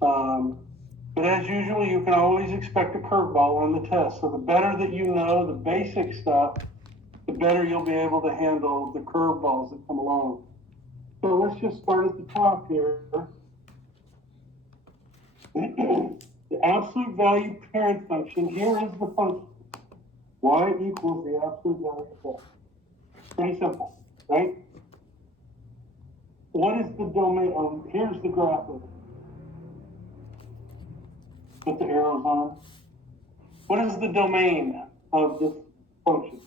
But as usual, you can always expect a curveball on the test. So the better that you know the basic stuff, the better you'll be able to handle the curveballs that come along. So let's just start at the top here. The absolute value parent function, here is the function. Y equals the absolute value of x. Pretty simple, right? What is the domain of, here's the graph of it. Put the arrows on. What is the domain of this function?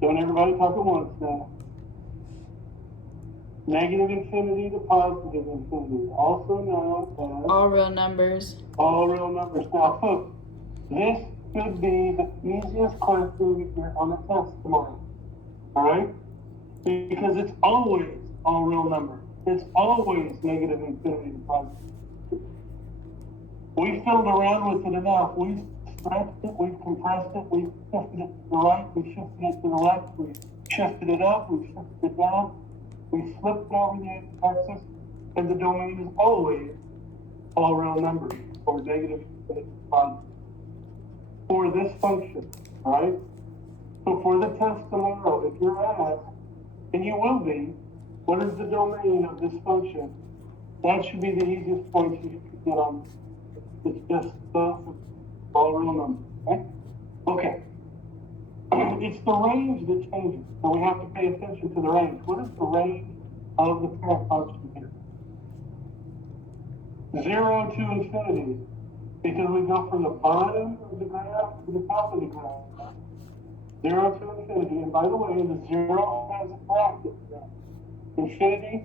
Don't everybody talk at once now. Negative infinity to positive infinity, also known as all real numbers. All real numbers. Now, folks, this could be the easiest question you get on the test tomorrow. All right? Because it's always all real numbers. It's always negative infinity to positive. We filled around with it enough. We've stretched it, we've compressed it, we've shifted it to the right, we've shifted it to the left, we've shifted it up, we've shifted it down, we've flipped over the x-axis, and the domain is always all real numbers, or negative infinity to positive. For this function, right? So for the test tomorrow, if you're asked, and you will be, what is the domain of this function? That should be the easiest point you can get on. It's just all real numbers, right? Okay. It's the range that changes, so we have to pay attention to the range. What is the range of the parent function here? 0 to infinity, because we go from the bottom of the graph to the top of the graph. 0 to infinity, and by the way, the 0 has a bracket. Infinity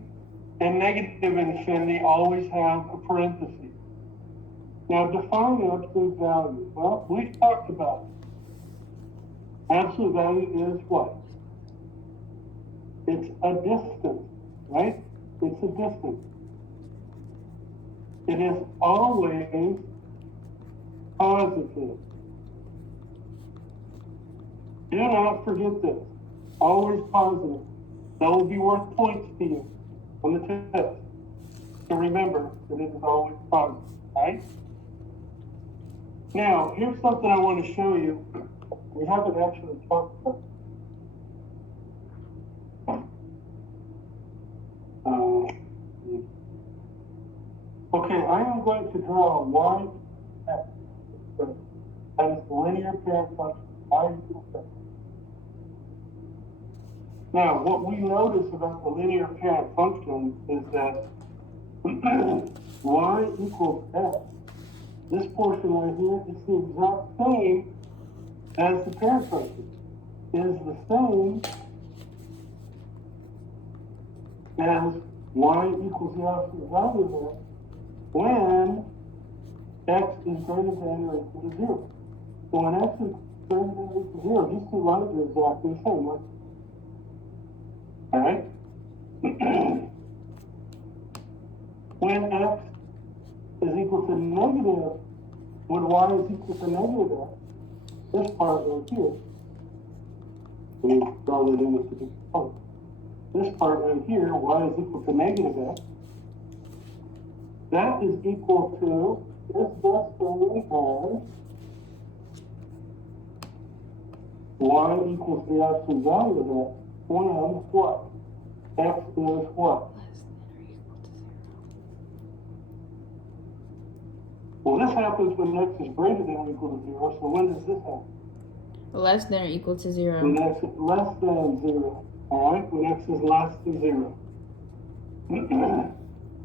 and negative infinity always have a parenthesis. Now define absolute value. Well, we've talked about it. Absolute value is what? It's a distance, right? It's a distance. It is always positive. Do not forget this. Always positive. That will be worth points to you on the test. So remember that it is always positive, right? Now, here's something I want to show you. We haven't actually talked about. Okay, I am going to draw y x. That is the linear parent function. Y equals x. Now, what we notice about the linear parent function is that y equals x. This portion right here is the exact same as the parent function. It is the same as y equals the absolute value of x when x is greater than or equal to 0. So when x is greater than or equal to 0, these two lines are exactly the same, right? All right? When x is equal to negative, when y is equal to negative x, this part right here, we draw that in a particular color. This part right here, y is equal to negative x, that is equal to this thing as y equals the absolute value of x when what? X is what? Well, this happens when x is greater than or equal to 0, so when does this happen? Less than or equal to 0. When x is less than 0, all right? When x is less than 0.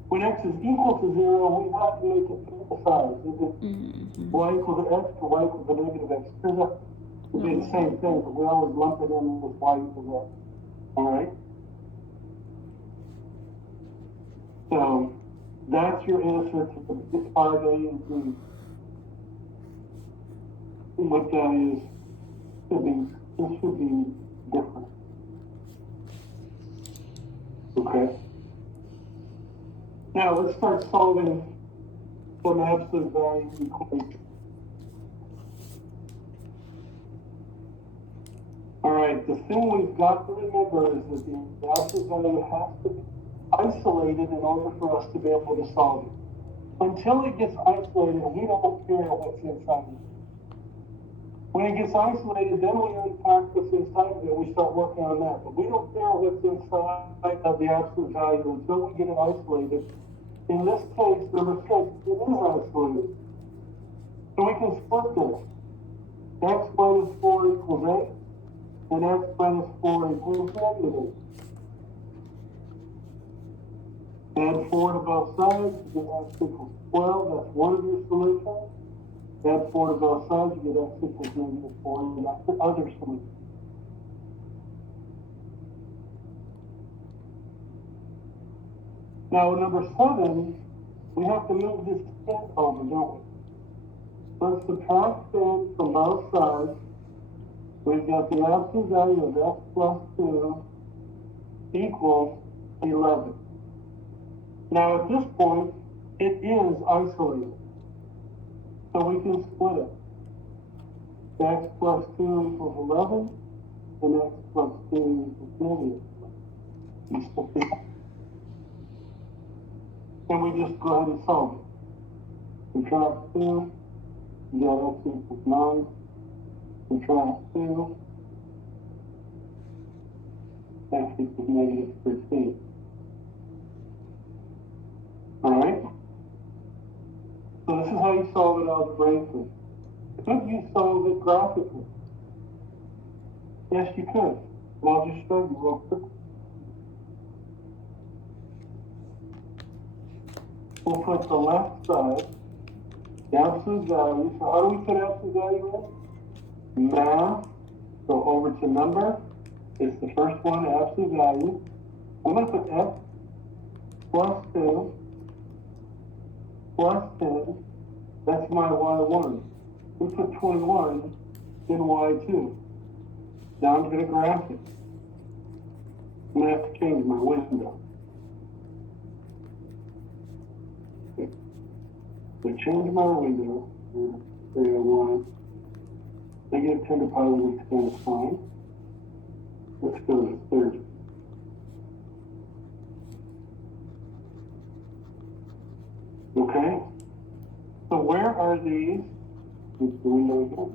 When x is equal to 0, we have to make it emphasize. Is it y equal to x or y equal to negative x? Turns out to be the same thing, but we always lump it in with y equals x. All right? So that's your answer to the 5A and B. What that is, this should be different. Okay? Now let's start solving some absolute value equations. All right. right, the thing we've got to remember is that the absolute value has to be isolated in order for us to be able to solve it. Until it gets isolated, we don't care what's inside of it. When it gets isolated, then we unpack what's inside of it, we start working on that. But we don't care what's inside of the absolute value until we get it isolated. In this case, number 6, it is isolated. So we can split this. X minus 4 equals 8, and x minus 4 equals negative 8. Add 4 to both sides, you get x equals 12, that's one of your solutions. Add 4 to both sides, you get x equals negative 4, and that's the other solution. Now, number 7, we have to move this 10 over, don't we? Let's subtract 10 from both sides. We've got the absolute value of x plus 2 equals 11. Now, at this point, it is isolated. So we can split it. X plus 2 equals 11, and x plus 2 equals negative. And we just go ahead and solve it. Subtract 2, you got x equals 9. Subtract 2, x equals negative 13. Alright? So this is how you solve it algebraically. Could you solve it graphically? Yes, you could. And I'll just show you real quick. We'll put the left side, the absolute value. So how do we put absolute value in? Math, go over to number. It's the first one, absolute value. I'm going to put x plus 2 plus 10. That's my y1. We put 21 in y2. Now I'm going to graph it. I'm going to have to change my window. So change my window. Say I want negative 10 to positive 10 is fine. Let's go to 30. Okay? So where are these? It's the window again.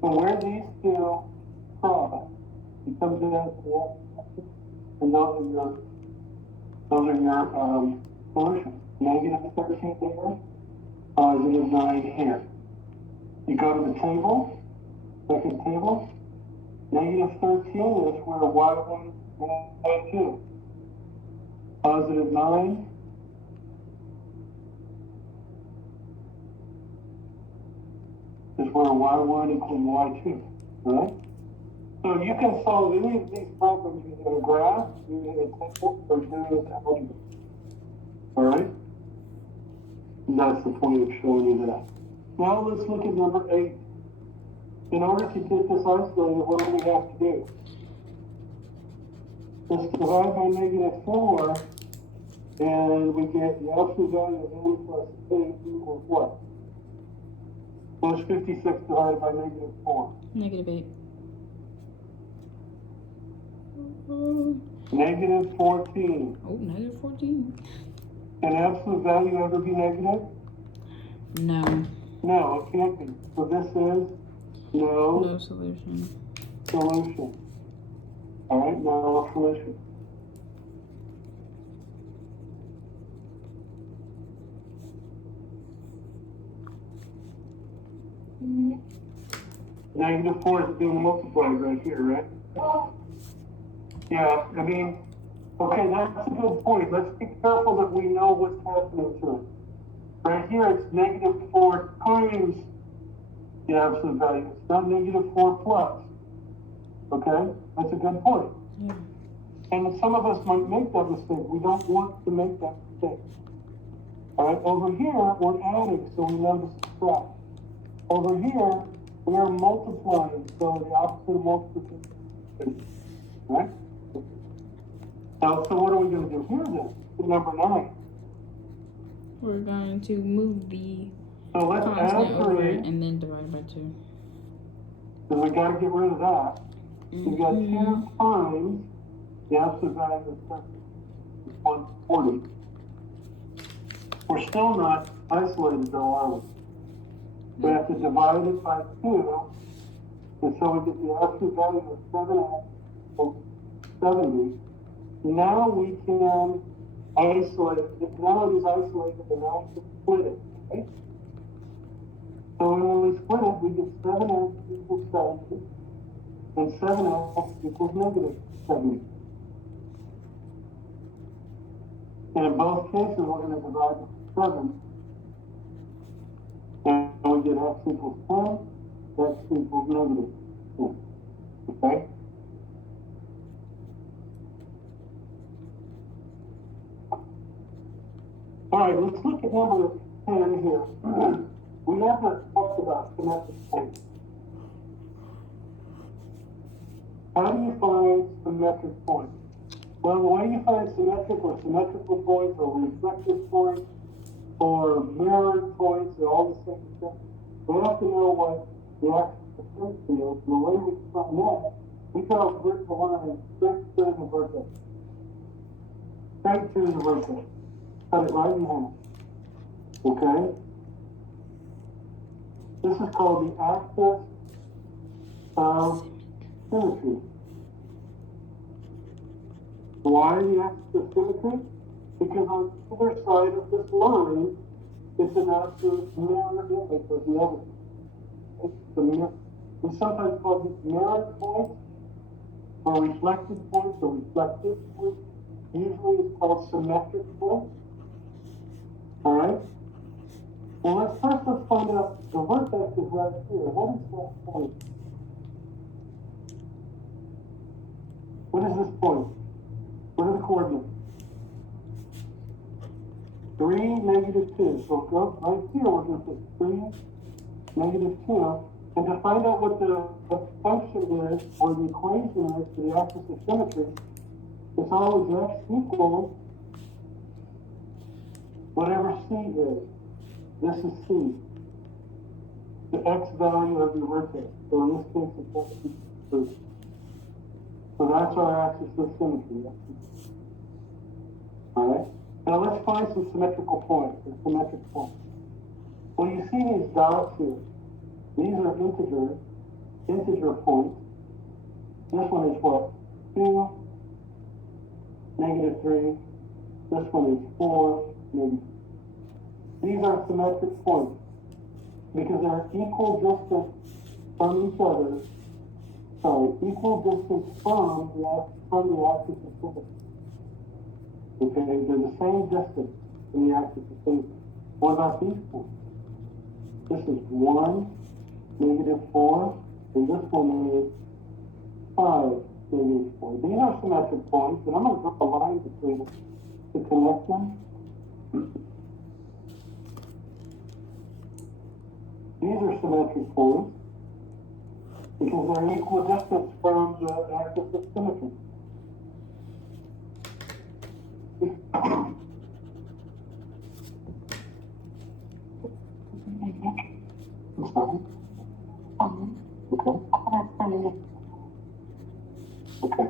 So where these two cross, it comes down to the x-axis, and those are your solutions. Negative 13 there, positive 9 here. You go to the table, second table. Negative 13 is where y1 and y2. Positive 9 is where y1 equals y2. Alright? So you can solve any of these problems using a graph, using a table, or using an algebra. Alright? And that's the point of showing you that. Now let's look at number 8. In order to get this isolated, what do we have to do? Let's divide by negative 4, and we get the absolute value of n plus 8 equals what? Well, it's 56 divided by negative 4. Negative 8. Negative 14. Oh, negative 14. Can absolute value ever be negative? No. No, it can't be. So this is No solution. solution. Alright, no solution. Negative 4 is being multiplied right here, right? Yeah, I mean, okay, that's a good point. Let's be careful that we know what's happening to it. Right here, it's negative 4 times the absolute value. It's not negative 4 plus. Okay? That's a good point. Yeah. And some of us might make that mistake. We don't want to make that mistake. Alright, over here, we're adding, so we know to subtract. Over here, we are multiplying, so the opposite of multiplication. Right? Now, so what are we going to do here then? Number 9. We're going to move the So let's add constant over 3. and then divide by 2. So we got to get rid of that. You've got 2 times the absolute value of 7 is 140. We're still not isolated though, are we? We have to divide it by 2, and so we get the absolute value of 7x equals 70. Now we can isolate it. Now it is isolated, and now we can split it, right? So when we split it, we get 7x equals 70, and 7x equals negative 70. And in both cases, we're going to divide by 7. And we get x equals 10, x equals negative 10. Okay? All right, let's look at number 10 here. We haven't talked about symmetric points. How do you find symmetric points? Well, the way you find symmetric or symmetrical points or reflective points or mirrored points are all the same thing. We have to know what the axis of symmetry is. And the way we find that, we draw a vertical line straight through the vertex. Straight through the vertex. Cut it right in half. Okay? This is called the axis of symmetry. Why the axis of symmetry? Because on either side of this line, it's an absolute mirror image of the other. It's the mirror. We sometimes call these mirrored points, or reflected points, or reflective points. Usually it's called symmetric points. All right? Well, let's find out the vertex is right here. What is that point? What is this point? What are the coordinates? 3, -2. So go right here, we're going to put 3, -2. And to find out what the function is, or the equation is for the axis of symmetry, it's always x equals whatever c is. This is c. The x value of your vertex. So in this case, it's x equals 3. So that's our axis of symmetry. All right? Now let's find some symmetrical points, or symmetric points. Well, you see these dots here. These are integer points. This one is what? 2, -3. This one is 4, -3. These are symmetric points because they're equal distance from each other. Sorry, equal distance from the axis of symmetry. Okay, they're the same distance from the axis of symmetry. What about these points? This is 1, -4, and this one is 5, -4. These are symmetric points, and I'm going to draw a line between them to connect them. These are symmetric points because they're equal distance from the axis of symmetry. Okay.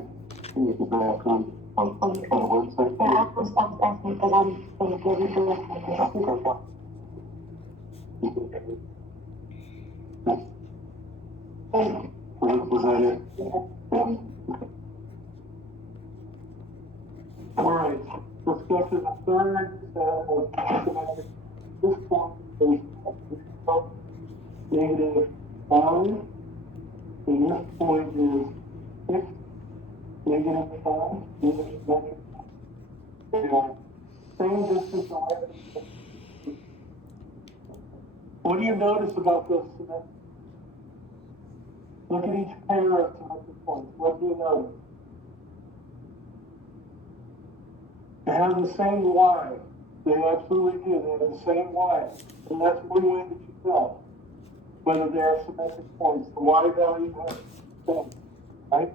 Can you go back on the website? Yeah, I was asking because I'm going to give you the Was that it? All right, let's go to the third set of symmetric. This point is -5, and this point is 6, -5. These are symmetric. They are same distance away. What do you notice about this symmetric? Look at each pair of symmetric points. What do you notice? They have the same y. They absolutely do. They have the same y. And that's one way that you tell whether they are symmetric points. The y value has the same, right?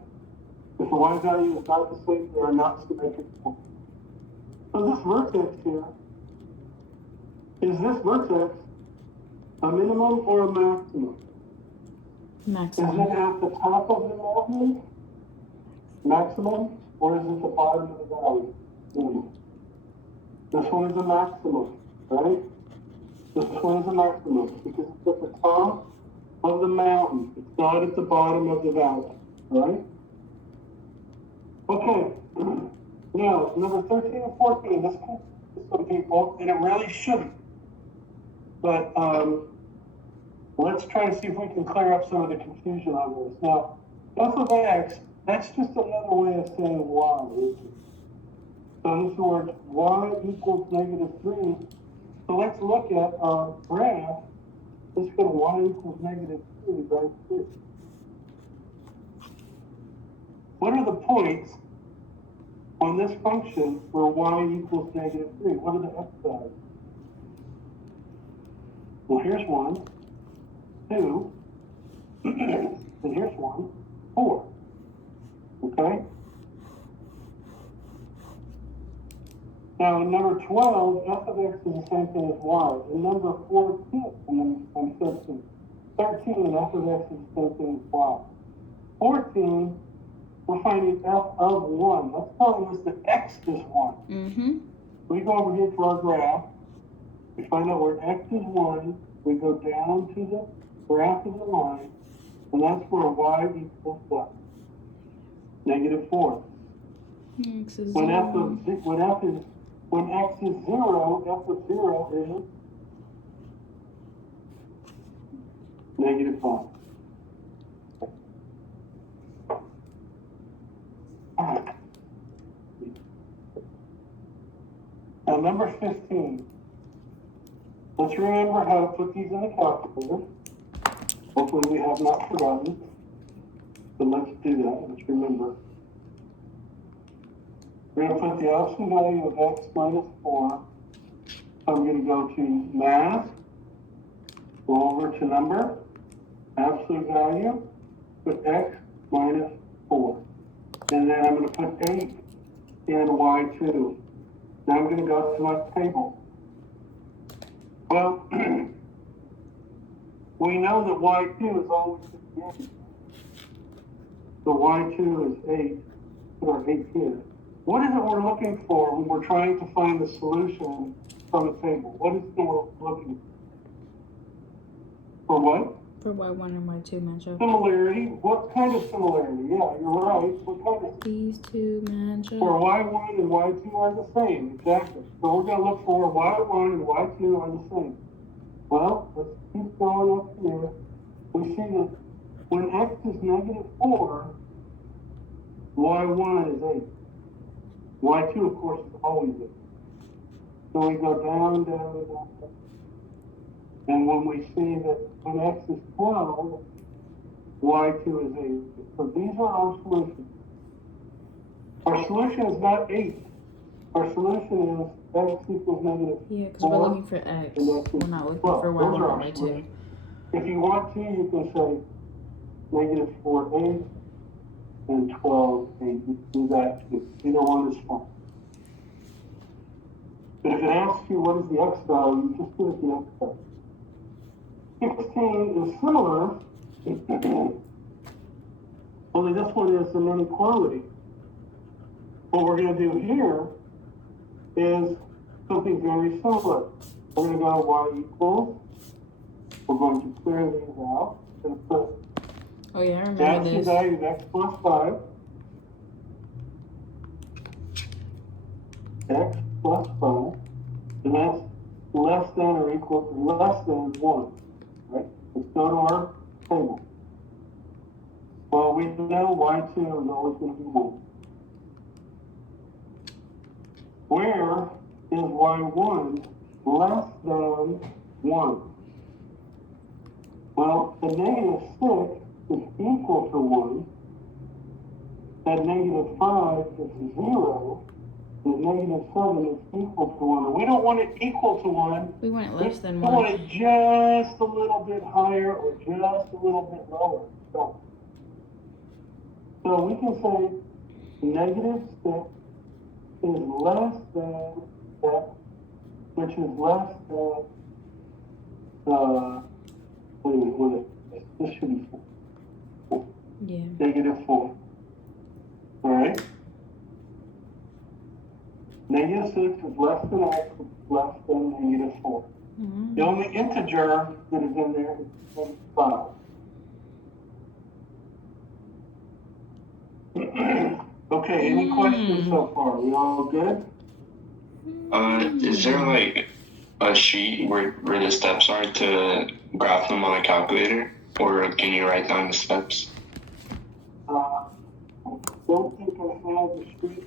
If the y value is not the same, they are not symmetric points. So this vertex here Is this vertex a minimum or a maximum? Is Maximum. it at the top of the mountain, maximum, or is it the bottom of the valley? Minimum. This one is a maximum, right? This one is a maximum because it's at the top of the mountain. It's not at the bottom of the valley, right? Okay, now number 13 and 14, this confused some people, and it really shouldn't. But let's try to see if we can clear up some of the confusion on this. Now, f of x, that's just another way of saying y, isn't it? So in other words, y equals -3. So let's look at our graph. Let's go y equals -3 right here. What are the points on this function where y equals -3? What are the x values? Well, here's 1, 2, and here's 1, 4. Okay? Now, in number 12, f of x is the same thing as y. In number 14, I'm 13. 13, f of x is the same thing as y. 14, we're finding f of 1. That's telling us that x is 1. Mm-hmm. We go over here to our graph. We find out where x is 1. We go down to the graph of the line, and that's where y equals what? -4. X is When zero. when x is 0, f of 0 is -5. Now, number 15. Let's remember how to put these in the calculator. Hopefully we have not forgotten. But let's do that. Let's remember. We're going to put the absolute value of x minus 4. So I'm going to go to math, go over to number, absolute value, put x minus 4. And then I'm going to put 8 in y2. Now I'm going to go to my table. Well, we know that y2 is always 8. So y2 is 8, or 8 here. What is it we're looking for when we're trying to find the solution from the table? What is it we're looking for? What? For y1 and y2 match up. Similarity. What kind of similarity? Yeah, you're right. What kind of? These two match Where up. y1 and y2 are the same, exactly. So we're going to look for y1 and y2 are the same. Well, let's keep going up here. We see that when x is -4, y1 is 8. y2, of course, is always 8. So we go down, down, down. And when we see that when x is 12, y2 is 8. So these are our solutions. Our solution is not 8. Our solution is x equals -4. Yeah, because we're looking for x. We're not looking for Those y1 are or our y2. solutions. If you want to, you can say -4, 8, and 12, 8. You can do that too. Either one is fine. But if it asks you what is the x value, you just give it the x value. 16 is similar, only this one is an inequality. What we're going to do here is something very similar. We're going to go y equals. We're going to clear these out. We're going to put Oh yeah, I remember that's the this. value of x plus 5. X plus 5. And that's less than or equal to less than 1. Right? Let's go to our table. Well, we know y2 is always going to be 1. Where is y1 less than 1? Well, the -6 is equal to 1. That -5 is 0. And -7 is equal to 1. And we don't want it equal to 1. We want it less than We want 1. it just a little bit higher or just a little bit lower. So we can say -6 is less than that which is less than, this should be 4. Yeah. -4. Alright? -6 is less than x, which is less than -4. Mm-hmm. The only integer that is in there is 5. Okay, any questions so far? We all good? Is there like a sheet where the steps are to graph them on a calculator? Or can you write down the steps? Don't think I have the sheet.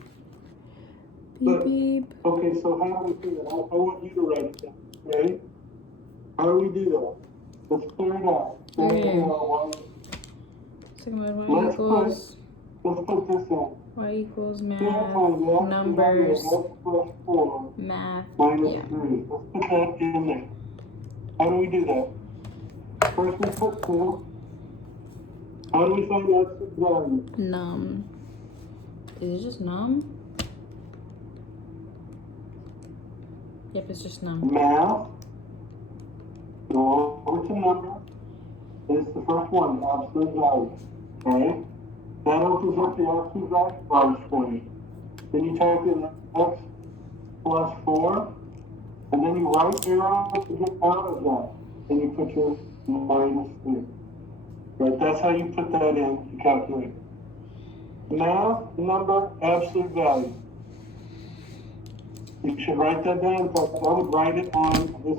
Beep beep. Okay, so how do we do that? I want you to write it down, okay? How do we do that? Let's clear it out. Okay. Second one, y equals Let's put this in. y equals 2 math, times x numbers, x plus 4 math. minus Yeah. 3. Let's put that in there. How do we do that? First we put 2. How do we find absolute value? Num. Is it just num? Yep, it's just num. Math. Go over to number. It's the first one, absolute value. Okay? That opens up the absolute value bars for you. Then you type in x plus 4, and then you right arrow to get out of that. Then you put your minus 3. Right? That's how you put that in to calculate. Math, number, absolute value. You should write that down. In fact, I would write it on this.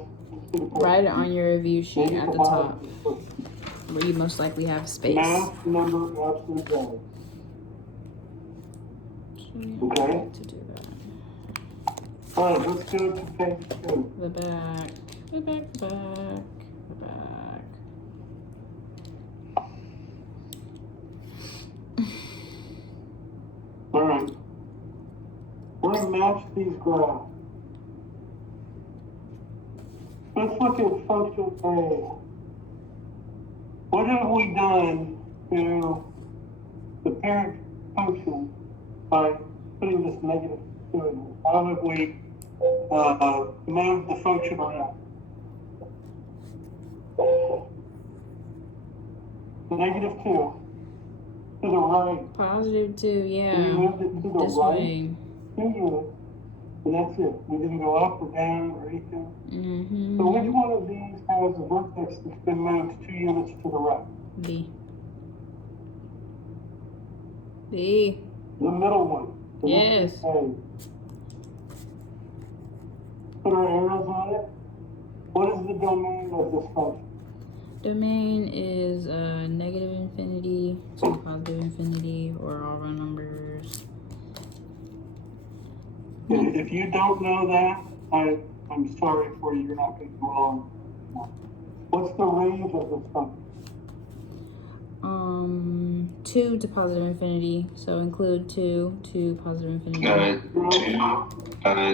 Write it on your review sheet at the top, where you most likely have space. Math, number, absolute value. Okay. To do that. All right, let's go to page 2. The back. The back. The back. The back. All right. We're going to match these graphs. Let's look at function A. What have we done to the parent function by putting this negative 2 in there? How have we moved the function around? Negative 2 to the right. Positive 2, yeah. We moved it to the This right. way. 2 units, and that's it. We didn't go up or down or anything. Mm-hmm. So which one of these has a vertex that's been moved 2 units to the right? B. B. The middle one. The Yes. A. Put our arrows on it. What is the domain of this function? Domain is negative infinity to positive infinity, or all round numbers. If you don't know that, I'm sorry for you. You're not going to go wrong. What's the range of this function? 2 to positive infinity. So include 2 to positive infinity.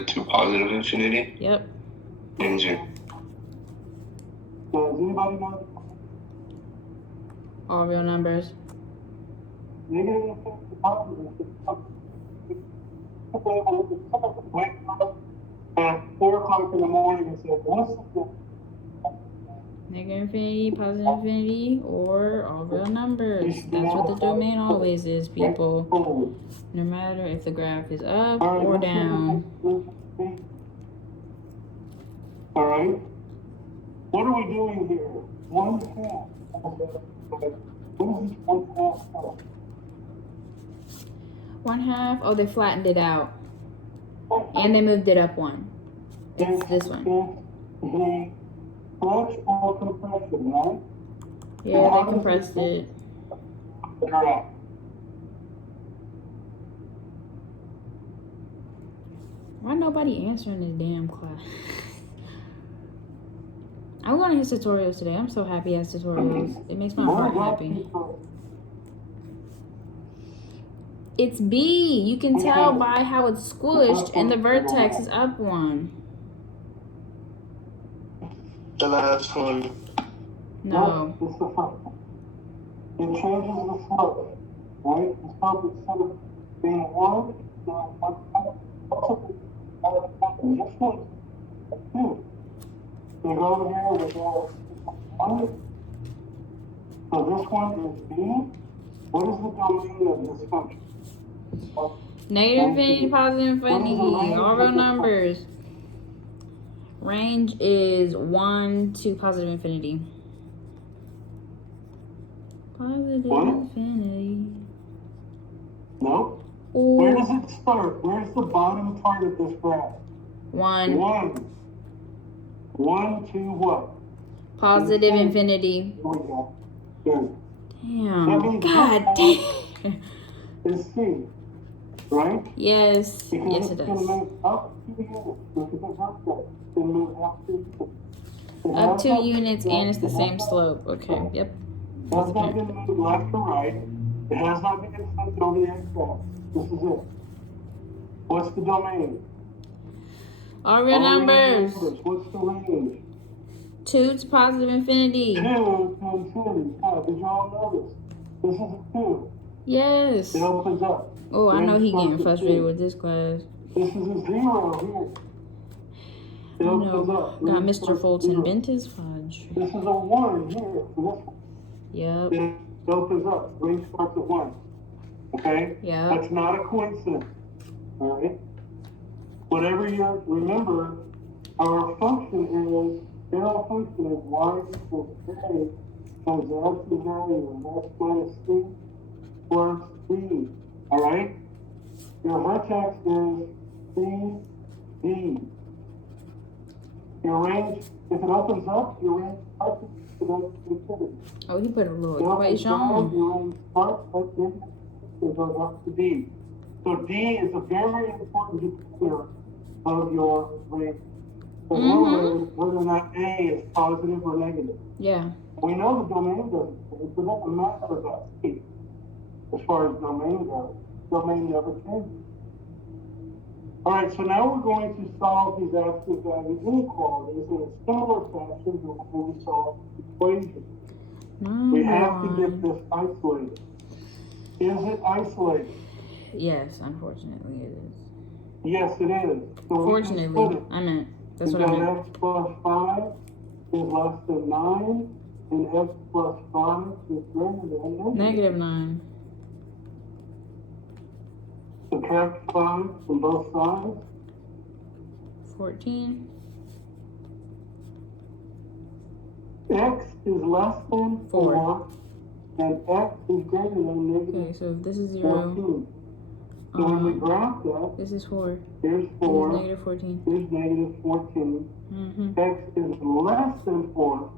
To positive infinity. Yep. And 0. Does anybody know? All real numbers. Negative infinity to positive infinity. Wake up at 4 o'clock in the morning and say, what's the Negative infinity, positive infinity, or all real numbers. That's what the domain always is, people. No matter if the graph is up or down. All right. What are we doing here? 1/2. What is this 1/2 for? 1/2. Oh, they flattened it out. And they moved it up 1. It's this one. The stretch or compression, right? Yeah, they compressed it. Correct. Why nobody answering this damn class? I'm going to his tutorials today. I'm so happy he has tutorials. It makes my heart happy. It's B. You can tell by how it's squished and the vertex is up 1. The last one. No. It's the first one. It changes the slope, right? The slope instead of being 1, this one 2. We go over here with our 1. So this one is B. What is the domain of this function? Negative infinity, positive infinity, all real numbers. Range is 1 to positive infinity. Positive infinity. No. Ooh. Where does it start? Where's the bottom part of this graph? 1. 1. 1 to what? Positive infinity. Here we go. Good. Damn. God damn. Is C, right? Yes. Because Yes, it's it going to does. move up 2 units. Look at the graph there. It's going to move up 2 units. Up 2 units and it's the same slope. Okay. Yep. It has not been moved left or right. It has not been flipped over the x-axis. This is it. What's the domain? All real numbers. What's the range? 2 to positive infinity. 2 to infinity. Oh, did you all know this? This is a 2. Yes. It opens up. Oh, I know he Range getting starts at frustrated 2. with this class. This is a 0 here. It I opens know. up. Got Range Mr. starts at Fulton 0. bent his fudge. This is a 1 here. So this one. Yep. It opens up. Range starts at 1. Okay? Yep. That's not a coincidence. All right? Whatever you remember, our function is, our function is y equals a times the absolute value of x minus c plus b. All right? Your vertex is c, d. Your range, if it opens up, your range starts at infinity. Oh, he put a little It opens equation down, on. your range starts at infinity. It goes up to d. So d is a very important determiner of your range. So whether or not A is positive or negative. Yeah. We know the domain doesn't change, but it doesn't matter about C as far as domain goes. Domain never changes. All right, so now we're going to solve these absolute value inequalities in a similar fashion to when we solve the equation. We have to get this isolated. Is it isolated? Yes, unfortunately it is. Yes, it is. So Fortunately, I meant. That's what I meant. X plus 5 is less than 9, and x plus 5 is greater than Negative 9. Subtract 5 from both sides. 14. X is less than 4, and x is greater than negative Okay, so if this is 0. 14. So when we graph that, this is 4. here's 4. This is negative 14. Here's negative 14. X is less than 4.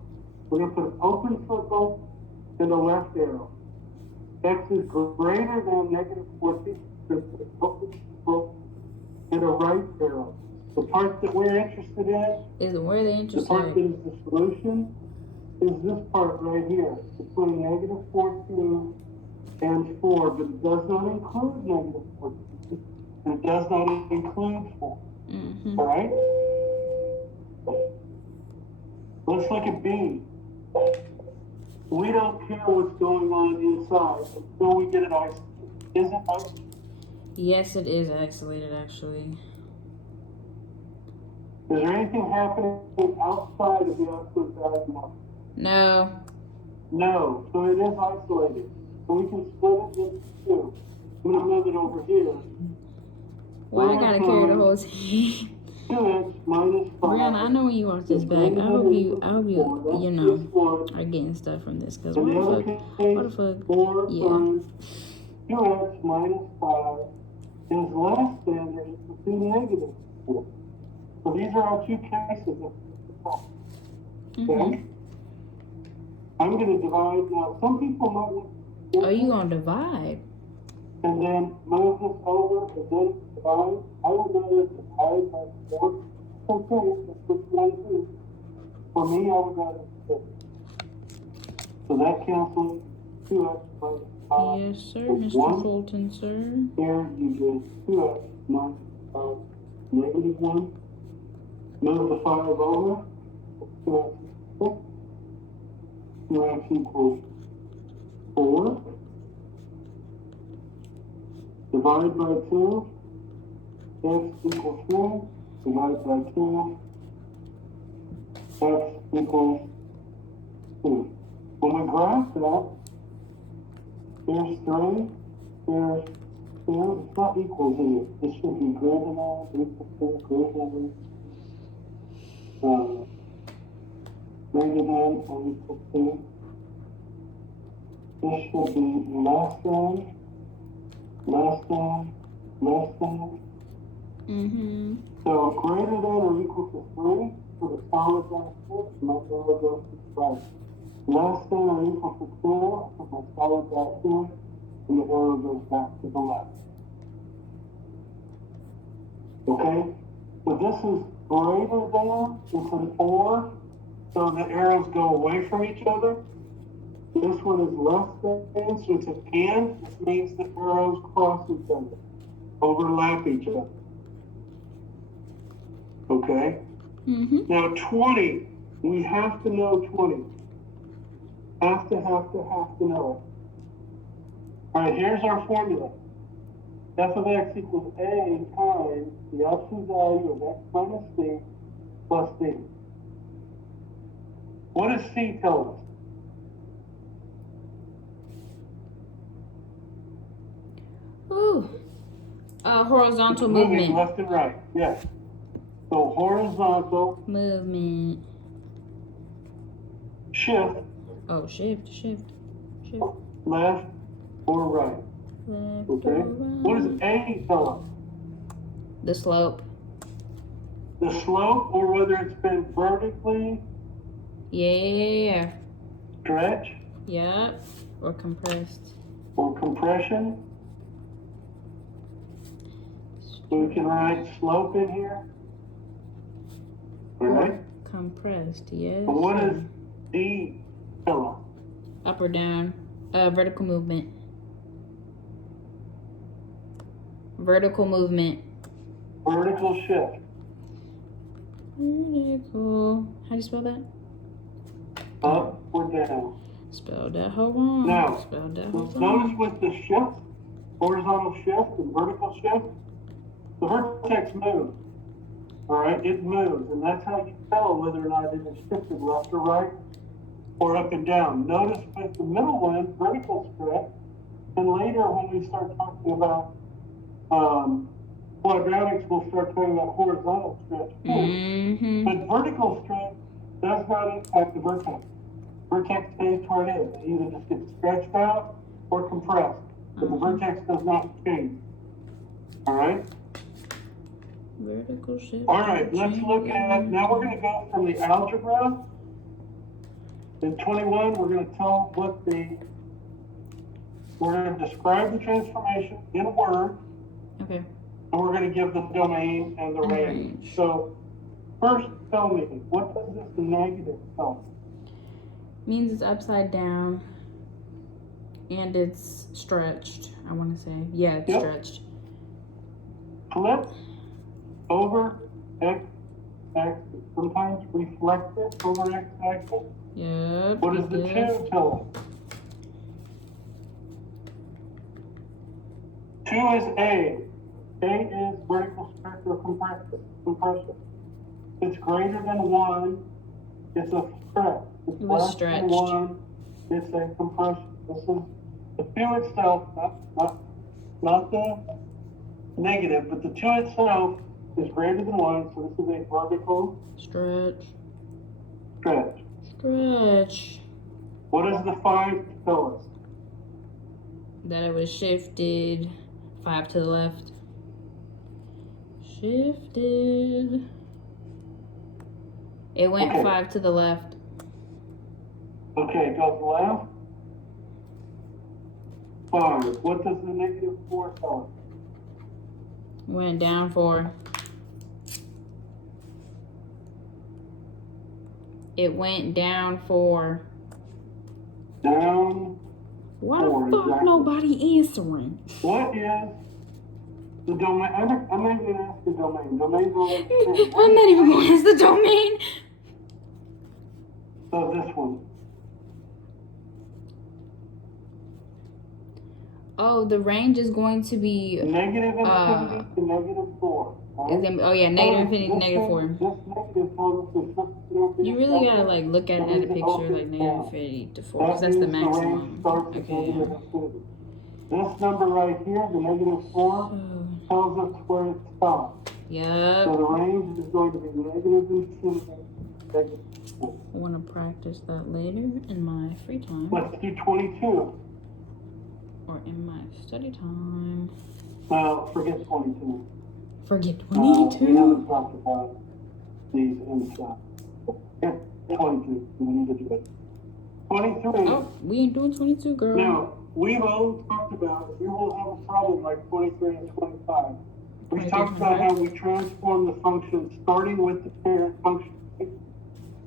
We're going to put an open circle and a left arrow. X is greater than negative 14. We're going to put an open circle and a right arrow. The part that we're interested in, Is where they the interested. part that is the solution, is this part right here, between negative 14 and 4, but it does not include negative 14, and it does not include 4. All right? Let's look at B. We don't care what's going on inside until we get it isolated. Is it isolated? Yes, it is isolated actually. Is there anything happening outside of the absolute value mark? No. No, so it is isolated. So we can split it into 2. I'm going to move it over here. Why I gotta carry the whole team? 2x minus 5. Brianna, I know when you watch this back, I hope you are getting stuff from this, because what the fuck? 4 Yeah. times 2x minus 5 is less than or equal to negative 4. So these are our two cases of okay? I'm going to divide now. Some people might. Oh, you gonna divide? And then move this over and then divide. I would rather divide by 4. Okay, that's what you want to do. For me, I would rather do this. So that cancels 2x minus 5. Yes, sir, Mr. Fulton, sir. Here you get 2x minus 5, negative 1. Move the 5 over. 2x equals 2x equals 4. Divide by 2. X equals 4. Divide by 2. X equals 2. When we graph that, there's 3, there's 2. It's not equals here. This should be greater than, equal to, greater than, or equal to. This should be less than, less than, less than. Mm-hmm. So greater than or equal to 3 for the solid axis, my arrow goes to the right. Less than or equal to 2 for my solid axis, and the arrow goes back to the left. Okay? So this is greater than, it's an or, so the arrows go away from each other. This one is less than, so it's an and. This means the arrows cross each other, overlap each other. Okay? Mm-hmm. Now 20, we have to know 20. Have to know it. All right, here's our formula. F of x equals a times the absolute value of x minus c plus d. What does c tell us? Ooh. Horizontal It's moving movement. left and right, yes. So horizontal Movement. shift, Oh, shift. left or right. Left Okay? or What does right. a tell us? The slope. The slope, or whether it's been vertically Yeah. stretched Yep. Or compressed. or compression. So we can write slope in here. All right? Compressed, yes. But what does D tell us? Up or down. Vertical movement. Vertical movement. Vertical shift. Vertical. How do you spell that? Up or down. Spell that hoe wrong. Now, Spell that hoe notice wrong. with the shift, horizontal shift and vertical shift, the vertex moves. All right, it moves, and that's how you tell whether or not it is shifted left or right or up and down. Notice with the middle one, vertical stretch, and later when we start talking about quadratics, we'll start talking about horizontal stretch too. Mm-hmm. But vertical stretch does not impact the vertex. Vertex stays where it is. It either just gets stretched out or compressed, but the vertex does not change. All right? Vertical shift. All right, let's look at, now we're going to go from the algebra. In 21, we're going to tell we're going to describe the transformation in a word. Okay. And we're going to give the domain and the range. So first, tell me, what does this negative tell me? Means it's upside down. And it's stretched, I want to say. Yeah, it's stretched. Flip over x axis. Sometimes reflected over x axis. Yep. What does the 2 tell us? 2 is A. A is vertical stretch or compression. It's greater than 1. It's a stretch. It's It was less stretched. than 1. It's a compression. This is the 2 itself, not the negative, but the 2 itself is greater than 1, so this is a vertical Stretch. stretch. Stretch. What does the 5 tell us? That it was shifted 5 to the left. Shifted. It went Okay. 5 to the left. Okay, it goes left. 5. What does the negative 4 tell us? Went down 4. It went down 4. Down. Why the 4, fuck exactly. nobody answering? What is the domain? I'm not even going to ask the domain. Domain's already I'm not even going to ask the domain. So this one. Oh, the range is going to be Negative infinity to negative 4. It's gonna be, oh yeah, negative infinity to negative 4. This negative tells us it's You really gotta like look at it at a picture like negative infinity to 4 because that's the maximum. Okay. This number right here, the negative 4, tells us where it stops. Yep. So the range is going to be negative infinity, negative 4. I want to practice that later in my free time Let's do 22. or in my study time. Forget 22. Forget We haven't 22. talked about these in stuff. Yeah, 22. We need to do it. 23. Oh, we ain't doing 22, girl. Now, we've all talked about, we will have a problem like 23 and 25. We've 23, talked about 25. how we transform the function starting with the parent function.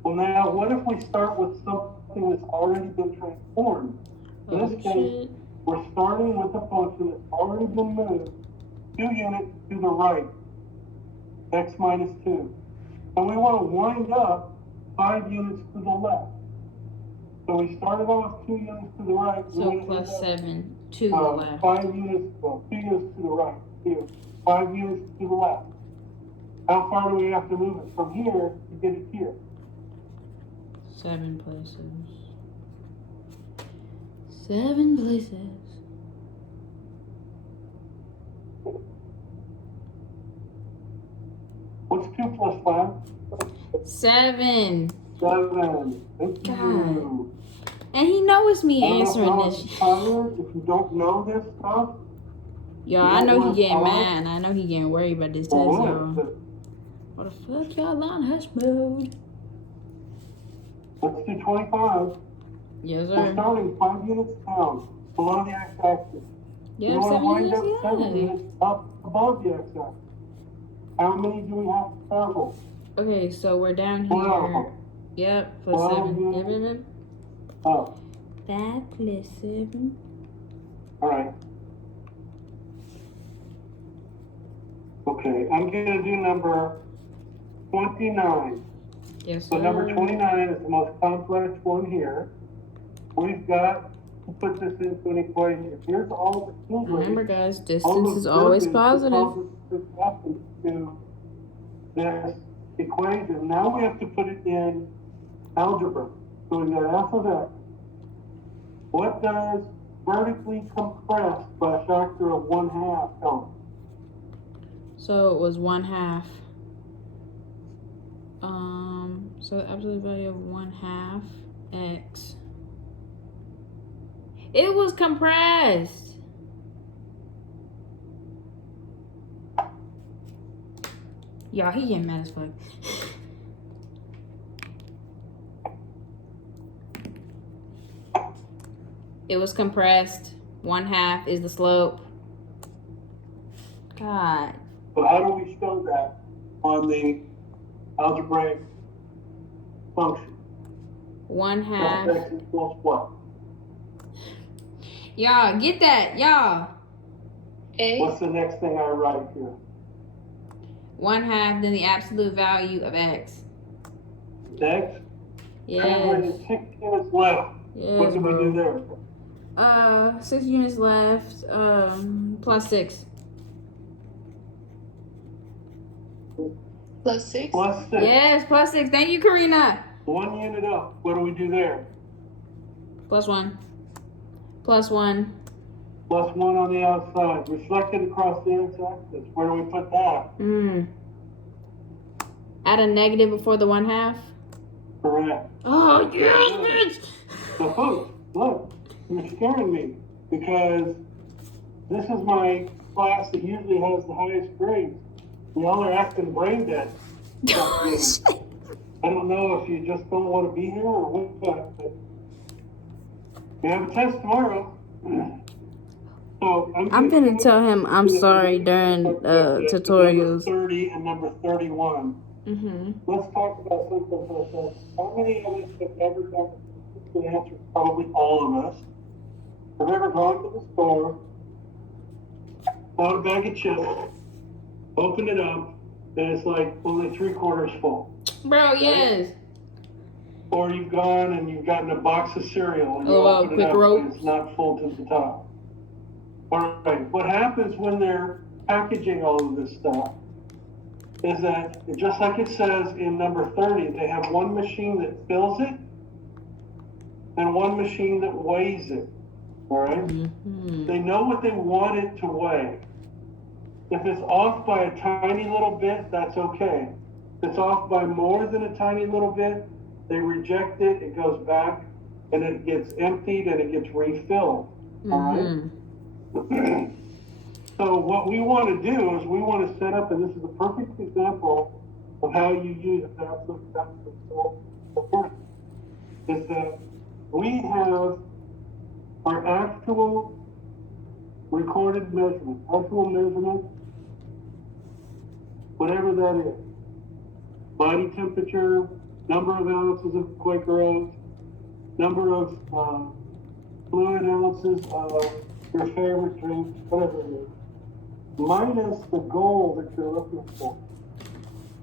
Well, now, what if we start with something that's already been transformed? In Oh, this case, shit. we're starting with a function that's already been moved 2 units to the right, x minus 2. And we want to wind up 5 units to the left. So we started off with 2 units to the right. So plus 7 to the left. 5 units, well, 2 units to the right, here. 5 units to the left. How far do we have to move it from here to get it here? 7 places. 7 places. What's 2 plus 5? 7. 7. Thank God. you. And he knows me I don't answering know this. if you don't know this stuff, Yo, I know he getting mad and I know he getting worried about this test, well, y'all. What the fuck, y'all on hush mode? let's do 25. Yes, We're sir. starting 5 units down, below the x-axis. Yeah, we want to 7 wind up units, 7 yeah. units up above the x-axis. How many do we have to travel? Okay, so we're down Wow. here. Yep, plus 7. Yep, yep, yep. Oh, 5 plus 7. all right. Okay, I'm going to do number 29. Yes, So sir. number 29 is the most complex one here. We've got to put this into an equation. Here's all the key Remember, rates. guys, All distance the is always verbiage positive. that tells us this happens to this equation. Now we have to put it in algebra. So we've got f of x. What does vertically compressed by a factor of 1/2 tell us? So it was 1/2. So the absolute value of 1/2 x. It was compressed. Y'all, he getting mad as fuck. It was compressed. 1/2 is the slope. God. So how do we show that on the algebraic function? 1/2. F x equals what? Y'all, get that. Y'all. What's the next thing I write here? 1/2, then the absolute value of x. X? Yes. Translated 6 units left. Yes, What can we do bro. there? 6 units left. Plus 6. Plus 6. Plus 6. Yes, plus 6. Thank you, Karina. 1 unit up. What do we do there? Plus 1. Plus 1. Plus 1 on the outside. Reflected across the x-axis. Where do we put that? Add a negative before the 1/2. Correct. Oh, yes, bitch. So folks, look, you're scaring me because this is my class that usually has the highest grades. Y'all are acting brain dead. I don't know if you just don't want to be here or what, but we have a test tomorrow. So I'm gonna tell him I'm sorry during tutorials. Number 30 and number 31. Mm-hmm. Let's talk about something for a second. How many of us have ever done this? The answer is probably all of us. Have ever gone to the store, bought a bag of chips, opened it up, and it's like only 3/4 full. Bro, yes. Or you've gone and you've gotten a box of cereal and you Oh, wow, open it quick up rope. and it's not full to the top. All right, what happens when they're packaging all of this stuff is that just like it says in number 30, they have one machine that fills it and one machine that weighs it. All right? Mm-hmm. They know what they want it to weigh. If it's off by a tiny little bit, that's okay. If it's off by more than a tiny little bit, they reject it, it goes back, and it gets emptied and it gets refilled. All right? Mm-hmm. So what we want to do is we want to set up, and this is a perfect example of how you use absolute support, is that we have our actual recorded measurement, actual measurement, whatever that is. Body temperature, number of ounces of Quaker Oats, number of fluid ounces of your favorite drink, whatever it is, minus the goal that you're looking for.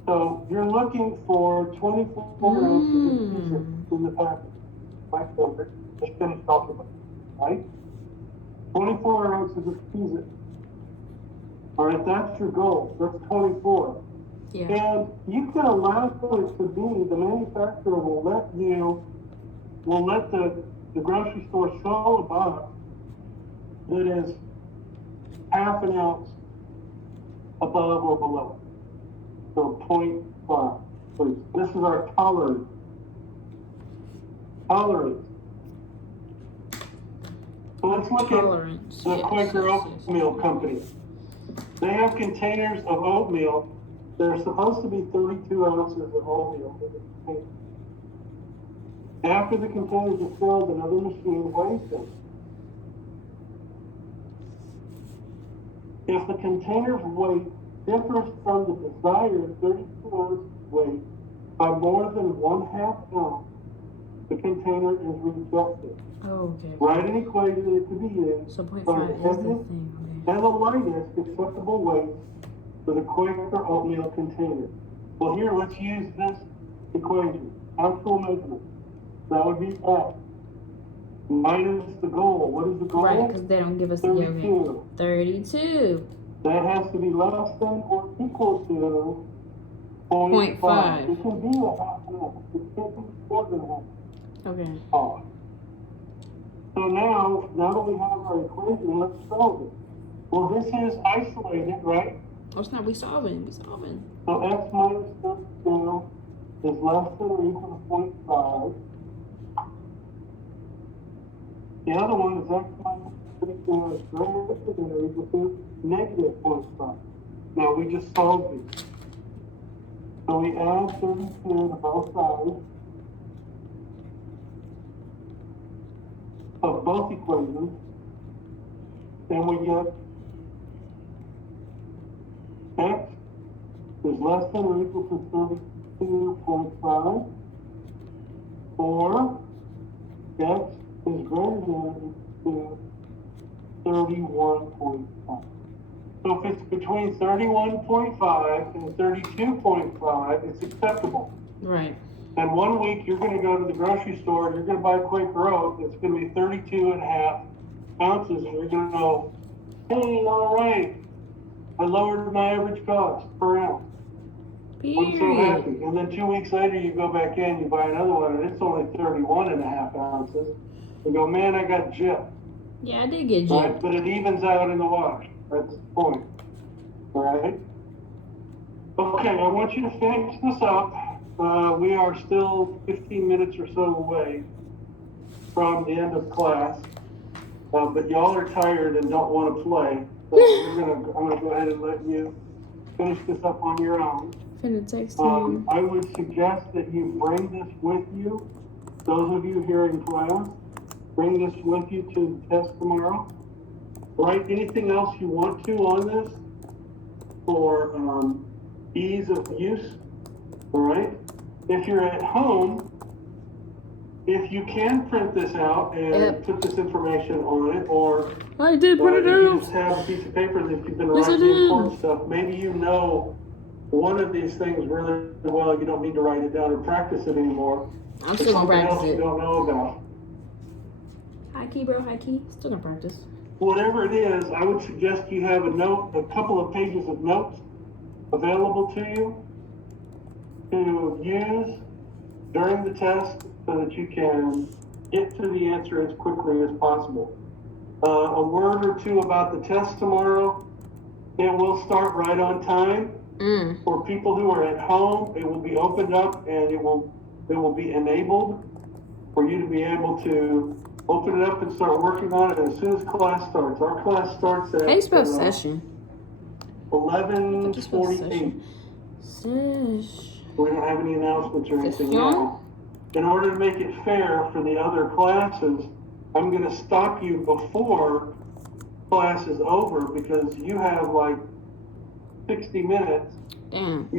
So you're looking for 24 ounces of pizza in the package. My favorite, just finished talking about it, right? 24 ounces of pizza. All right, that's your goal. That's 24. Yeah. And you can allow it to be, the manufacturer will let the grocery store sell a box that is half an ounce above or below. So 0.5, please. This is our tolerance. Tolerance. So let's look Tolerance. at the Quaker Oatmeal Company. They have containers of oatmeal. There's supposed to be 32 ounces of oatmeal in the container. After the containers are filled, another machine weighs them. If the container's weight differs from the desired 32 ounce weight by more than 1/2 ounce, the container is rejected. Oh, okay. Write an equation that can be used So for 0.5 the is the heaviest thing. and the lightest acceptable weight for the Quaker oatmeal container. Well, here, let's use this equation. Actual measurement. That would be X minus the goal. What is the goal? Right, because they don't give us the 32. 32. That has to be less than or equal to 0.5. 0.5. It can be a half an ounce. It can't be more than half Okay. off. So now that we have our equation, let's solve it. Well, this is isolated, right? Oh, it's not. We solving. So X minus 32 is less than or equal to 0.5. The other one is X minus 32 is greater than or equal to negative 0.5. Now we just solved these. So we add 32 to both sides of both equations, and we get X is less than or equal to 32.5, or X is greater than or equal to 31.5. So if it's between 31.5 and 32.5, it's acceptable. Right. And 1 week you're going to go to the grocery store and you're going to buy Quaker Oat. It's going to be 32.5 ounces, and you're going to go, hey, all right, I lowered my average cost per ounce. I'm so happy. Period. And then 2 weeks later you go back in, you buy another one, and it's only 31.5 ounces. You go, man, I got gypped. Yeah, I did get Right? gypped. But it evens out in the wash. That's the point. All right? Okay, I want you to finish this up. We are still 15 minutes or so away from the end of class, but y'all are tired and don't want to play, so I'm gonna go ahead and let you finish this up on your own. Finna text you. I would suggest that you bring this with you. Those of you here in class, bring this with you to the test tomorrow. Write anything else you want to on this for ease of use. All right? If you're at home, if you can print this out and put this information on it, or I did put it you out. just have a piece of paper that you've been Yes, I writing the did. important stuff, maybe you know one of these things really well, you don't need to write it down or practice it anymore. I'm There's still gonna something else practice you it. don't know about. High key, bro. High key. Still gonna practice. Whatever it is, I would suggest you have a couple of pages of notes available to you to use during the test so that you can get to the answer as quickly as possible. A word or two about the test tomorrow. It will start right on time. For people who are at home, it will be opened up and it will be enabled for you to be able to open it up and start working on it as soon as class starts. Our class starts at How you spell session? 11:48. Sesh. We don't have any announcements or anything Session? now. In order to make it fair for the other classes, I'm going to stop you before class is over because you have like 60 minutes. Damn.